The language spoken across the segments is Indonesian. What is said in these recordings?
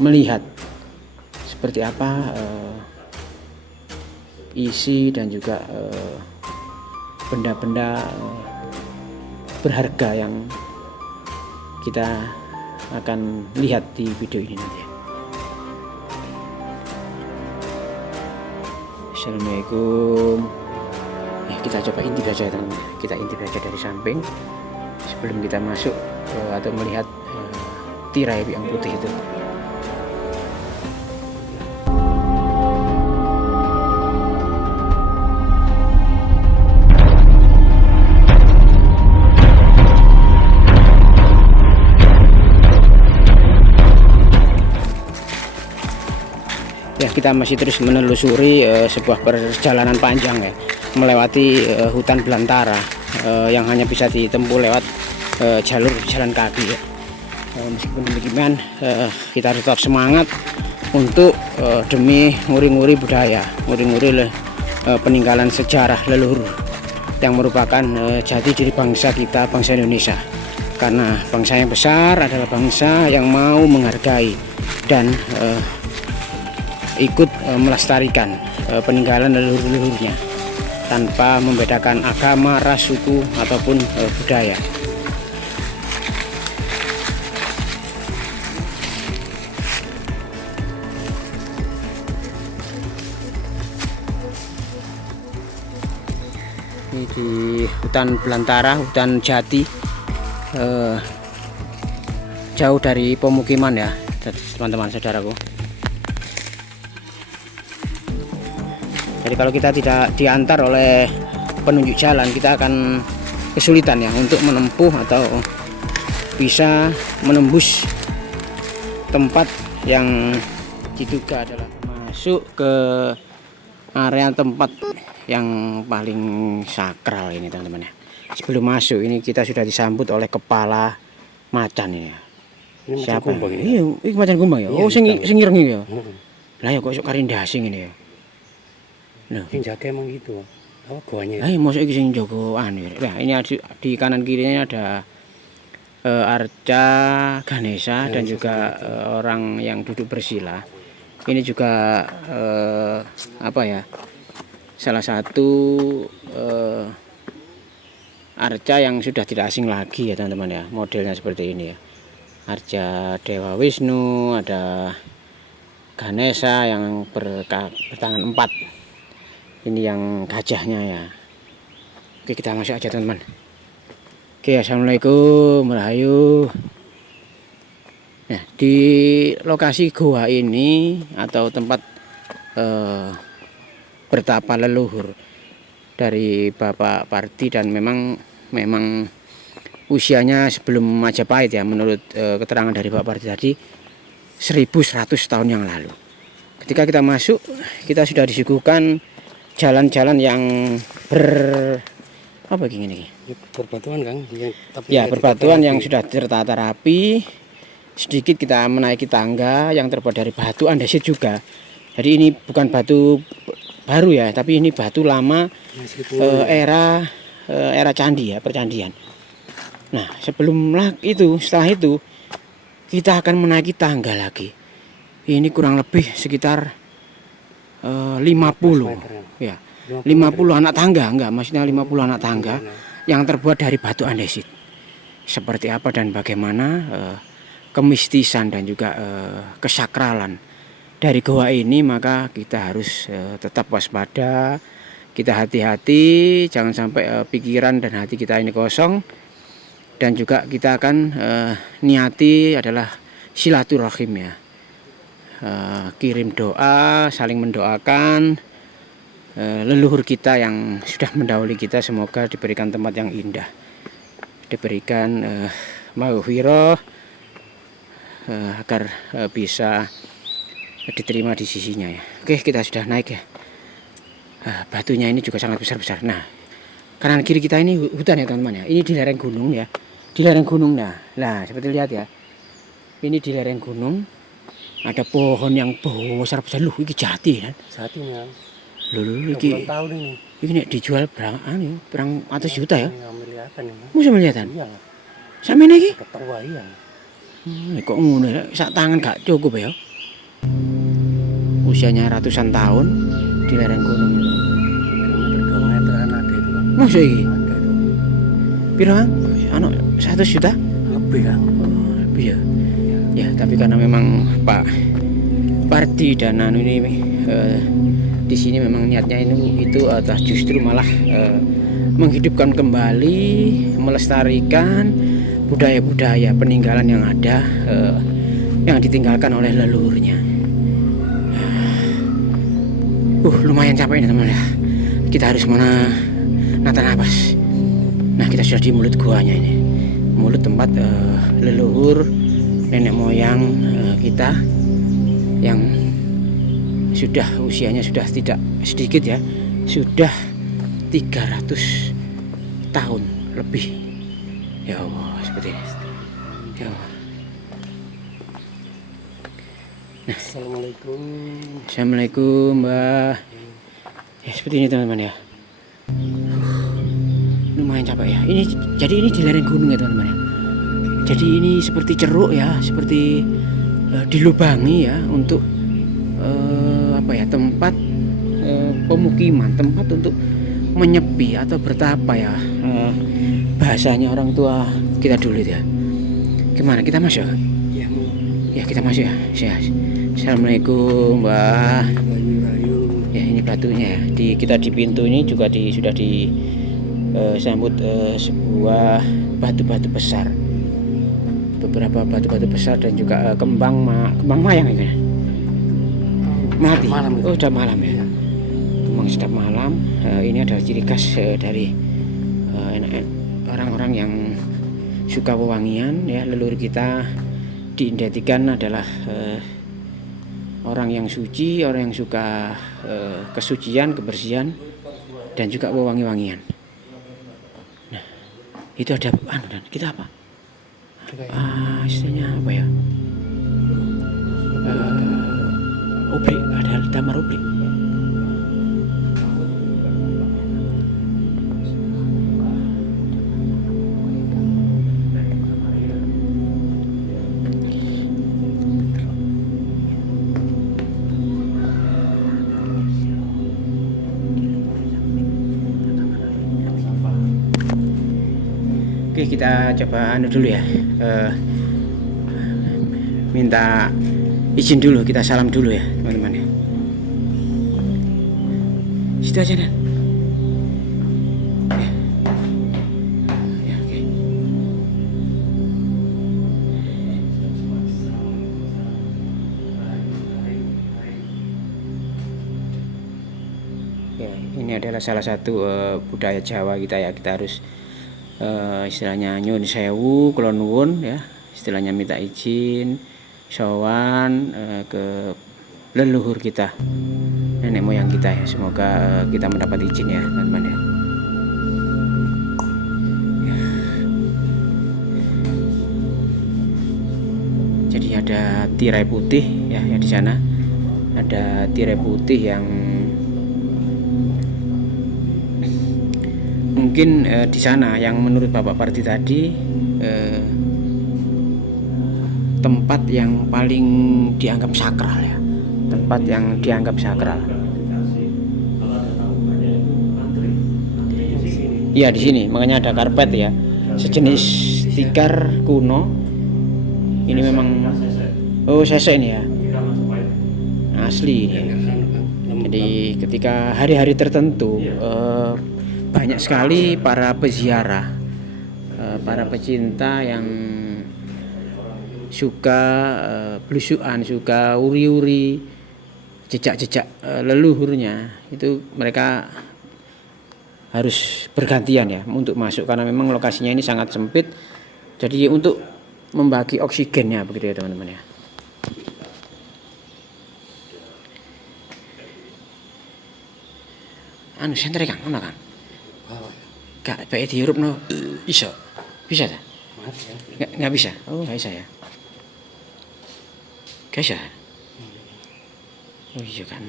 melihat seperti apa isi dan juga benda-benda berharga yang kita akan lihat di video ini nanti. Assalamualaikum. Kita coba intip aja teman-teman. Kita intip aja dari samping sebelum kita masuk atau melihat tirai yang putih itu. Ya, kita masih terus menelusuri sebuah perjalanan panjang ya, melewati hutan belantara yang hanya bisa ditempuh lewat jalur jalan kaki ya. Meskipun demikian kita harus tetap semangat untuk demi nguri-nguri budaya, nguri-nguri peninggalan sejarah leluhur yang merupakan jati diri bangsa kita, bangsa Indonesia. Karena bangsa yang besar adalah bangsa yang mau menghargai dan ikut melestarikan peninggalan leluhur-leluhurnya tanpa membedakan agama, ras, suku ataupun budaya. Ini di hutan belantara, hutan jati, jauh dari pemukiman ya teman-teman saudaraku. Jadi kalau kita tidak diantar oleh penunjuk jalan, kita akan kesulitan ya untuk menempuh atau bisa menembus tempat yang diduga adalah masuk ke area tempat yang paling sakral ini teman-teman ya. Sebelum masuk ini kita sudah disambut oleh kepala macan ini ya. Ini siapa? Iya, ini macan kumbang ya. Oh, sing ireng ya. Lah ya kok sok karindasing ini ya. Nah, yang jaga emang gitu. Apa goanya? Ayo masuk iki sing jaga anu. Nah, ini di kanan kirinya ada arca Ganesha dan juga orang yang duduk bersila. Ini juga apa ya? Salah satu arca yang sudah tidak asing lagi ya teman-teman ya. Modelnya seperti ini ya. Arca Dewa Wisnu, ada Ganesha yang bertangan 4. Ini yang gajahnya ya. Oke, kita masuk aja teman-teman. Oke, assalamualaikum, Rahayu. Nah, di lokasi gua ini atau tempat bertapa leluhur dari Bapak Parti, dan memang usianya sebelum Majapahit ya, menurut keterangan dari Bapak Parti tadi 1100 tahun yang lalu. Ketika kita masuk, kita sudah disuguhkan jalan-jalan yang apa gini? Berbatuan Kang. Ya, berbatuan yang sudah tertata rapi. Sedikit kita menaiki tangga yang terbuat dari batu andesit juga. Jadi ini bukan batu baru ya, tapi ini batu lama era candi ya, percandian. Nah, setelah itu kita akan menaiki tangga lagi. Ini kurang lebih sekitar 50 ya, 50 anak tangga, maksudnya 50 anak tangga yang terbuat dari batu andesit. Seperti apa dan bagaimana kemistisan dan juga kesakralan dari goa ini, maka kita harus tetap waspada, kita hati-hati, jangan sampai pikiran dan hati kita ini kosong. Dan juga kita akan niati adalah silaturahim ya. Kirim doa, saling mendoakan leluhur kita yang sudah mendahului kita, semoga diberikan tempat yang indah, diberikan maghfirah agar bisa diterima di sisinya ya. Oke, kita sudah naik ya. Batunya ini juga sangat besar-besar. Nah, kanan kiri kita ini hutan ya teman-teman ya. Ini di lereng gunung ya. Di lereng gunung nah seperti lihat ya. Ini di lereng gunung. Ada pohon yang besar-besar. Loh, ini jati kan? Jati nih. Loh, ini tahun ini. Ini dijual berapa ratus juta ya? Melihatan ya. Musa melihatan? Iya. Sampai lagi? Ketua iya. Kok ngono ya? Sak tangan gak cukup ya. Usianya ratusan tahun di lereng gunung. Kilometer 2 meter kan ada itu kan. Masa iki? Ada itu. Piro, Kang? Anu 100 juta? Lebih kan. Oh, lebih ya. Ya, tapi karena memang Pak Parti dan anu ini di sini memang niatnya itu adalah justru malah menghidupkan kembali, melestarikan budaya-budaya peninggalan yang ada yang ditinggalkan oleh leluhurnya. Lumayan capek ini teman ya. Kita harus nata napas. Nah, kita sudah di mulut guanya ini. Mulut tempat leluhur nenek moyang kita yang sudah usianya sudah tidak sedikit ya, sudah 300 tahun lebih. Ya Allah, seperti ini. Ya Allah. Nah, Assalamualaikum. Assalamualaikum Mbak. Ya seperti ini teman-teman ya. Lumayan capek ya. Jadi ini di lereng gunung ya teman-teman ya. Jadi ini seperti ceruk ya, seperti dilubangi ya untuk tempat pemukiman, tempat untuk menyepi atau bertapa ya. Bahasanya orang tua kita dulu ya. Gimana kita masuk? Ya, mau. Ya kita masuk ya. Assalamualaikum Mbak. Rayu-rayu. Ya ini batunya ya. Kita di pintu ini juga sudah disambut sebuah batu-batu besar. Beberapa batu-batu besar dan juga kembang mayang ini. Mati. Malam itu. Oh, sudah malam ya. Kembang sedap malam. Ini adalah ciri khas dari orang-orang yang suka wewangian ya. Leluhur kita diidentikan adalah orang yang suci, orang yang suka kesucian, kebersihan dan juga wewangi-wangian. Nah, itu ada dan kita apa? Istilahnya apa ya? Obrik, ada damar obrik. Oke, kita coba dulu ya. Minta izin dulu, kita salam dulu ya teman-teman ya. Situ aja Dan. Ya, oke. Ya, ini adalah salah satu budaya Jawa kita ya. Kita harus istilahnya nyun sewu, kulon nuwun ya. Istilahnya minta izin, sowan ke leluhur kita, nenek moyang kita ya. Semoga kita mendapat izin ya teman-teman ya. Jadi ada tirai putih ya di sana. Ada tirai putih yang mungkin di sana yang menurut Bapak Parti tadi tempat yang paling dianggap sakral ya, tempat yang dianggap sakral. Iya di sini, makanya ada karpet ya, sejenis tikar kuno. Ini memang sese ini ya, asli ini ya. Jadi ketika hari-hari tertentu banyak sekali para peziarah, para pecinta yang suka belusuan, suka uri-uri jejak-jejak leluhurnya, itu mereka harus bergantian ya untuk masuk karena memang lokasinya ini sangat sempit. Jadi untuk membagi oksigennya begitu ya teman-teman ya. Sentre Kang, ono Kang. Gak baik dihirup no. Bisa tak? Nggak bisa. Oh nggak bisa ya. Gak bisa. Oh iya kan.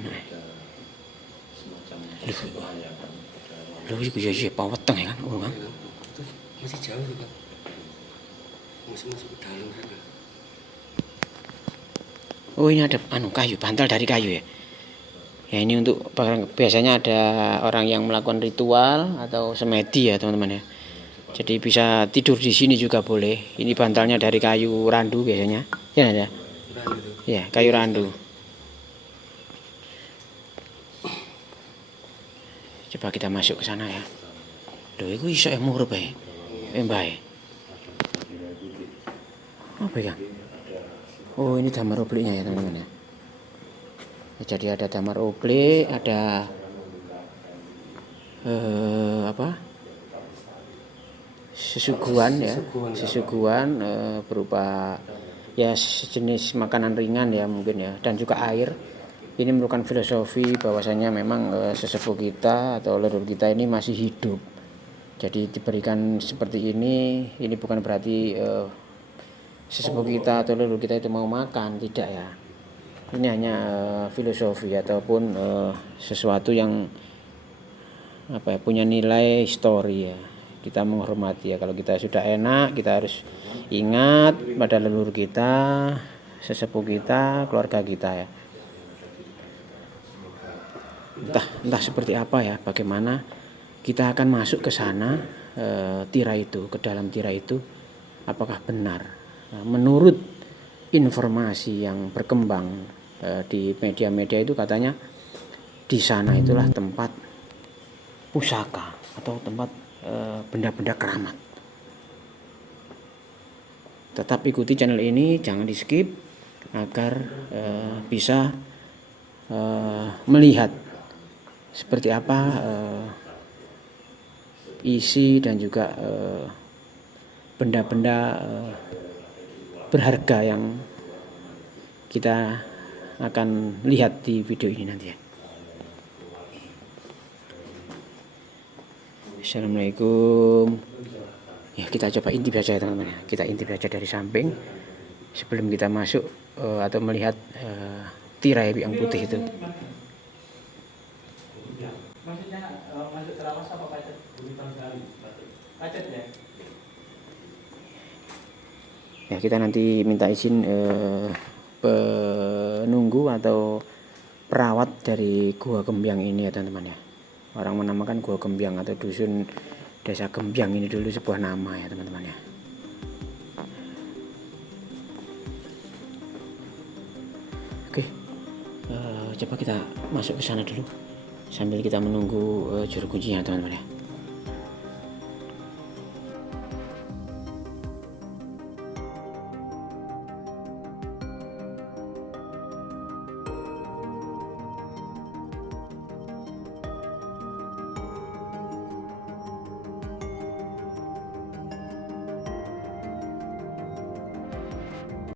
Lu juga jadi paweteng ya kan, Kang. Masih jauh juga. Masih masuk ke dalam sana. Oh ini ada kayu, bantal dari kayu ya. Ya ini untuk biasanya ada orang yang melakukan ritual atau semedi ya teman-teman ya. Jadi bisa tidur di sini juga boleh. Ini bantalnya dari kayu randu biasanya. Ya ada. Ya kayu randu. Coba kita masuk ke sana ya. Loh, itu iso murup ya. Mbah. Apa ya? Oh ini damar obliknya ya teman-teman ya. Jadi ada damar oblik, ada sesuguhan ya, sesuguhan berupa ya sejenis makanan ringan ya mungkin ya, dan juga air. Ini merupakan filosofi bahwasanya memang sesepuh kita atau leluhur kita ini masih hidup. Jadi diberikan seperti ini bukan berarti sesepuh kita atau leluhur kita itu mau makan, tidak ya. Ini hanya filosofi ataupun sesuatu yang punya nilai histori ya. Kita menghormati ya. Kalau kita sudah enak, kita harus ingat pada leluhur kita, sesepuh kita, keluarga kita ya. Entah seperti apa ya, bagaimana kita akan masuk ke sana, tirai itu, ke dalam tirai itu, apakah benar menurut informasi yang berkembang di media-media itu katanya di sana itulah tempat pusaka atau tempat benda-benda keramat. Tetap ikuti channel ini, jangan di skip agar bisa melihat seperti apa isi dan juga benda-benda berharga yang kita akan lihat di video ini nanti ya. Assalamualaikum. Ya kita coba intip saja ya teman-teman. Kita intip saja dari samping sebelum kita masuk atau melihat tirai yang putih itu. Maksudnya masuk terawas apa pacet? Pacet ya? Ya kita nanti minta izin penunggu atau perawat dari Gua Gembyang ini ya teman-teman ya. Orang menamakan Gua Gembyang atau dusun Desa Gembyang ini dulu sebuah nama ya teman-teman ya. Oke, coba kita masuk ke sana dulu sambil kita menunggu juru kuncinya teman-teman ya.